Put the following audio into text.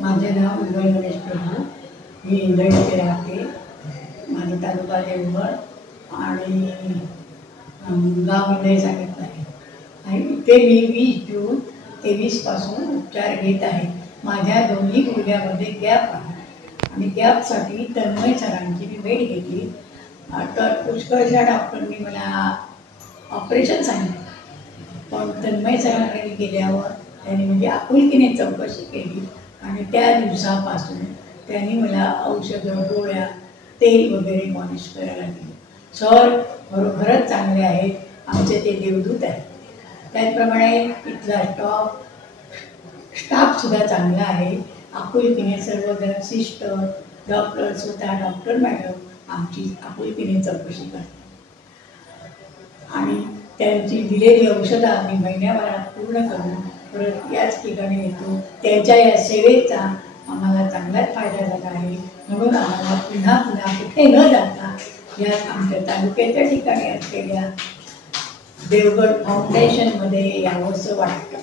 माझे नाव विजय गणेश प्रभू. मी इंद्रडीचे राहते. माझा तालुका देवगड आणि गाव इंद्रडी सांगितलं आहे. आणि इथे मी 20 जून 23 पासून उपचार घेत आहे. माझ्या दोन्ही गुडघ्यामध्ये गॅप आहे आणि गॅपसाठी तन्मय सरांची मी भेट घेतली. तर पुष्कळशा डॉक्टरांनी मला ऑपरेशन सांगितलं, पण तन्मय सरांकडे गेल्यावर त्यांनी म्हणजे आपुलकीने चौकशी केली आणि त्या दिवसापासून त्यांनी मला औषधं, गोळ्या, तेल वगैरे मॉलिश करायला दिली. सर खरोखरच चांगले आहेत, आमचे ते देवदूत आहेत. त्याचप्रमाणे इथला स्टाफसुद्धा चांगला आहे. आपुलकीने सर्वजण, सिस्टर, डॉक्टर, स्वतः डॉक्टर मॅडम आमची आपुलकीने चौकशी करतात आणि त्यांची दिलेली औषधं आम्ही महिन्याभरात पूर्ण करून परत याच ठिकाणी येतो. त्यांच्या या सेवेचा आम्हाला चांगलाच फायदा झाला आहे. म्हणून आम्हाला पुन्हा पुन्हा कुठे न जाता या आमच्या तालुक्याच्या ठिकाणी असलेल्या देवगड फाउंडेशनमध्ये यावंसं वाटतं.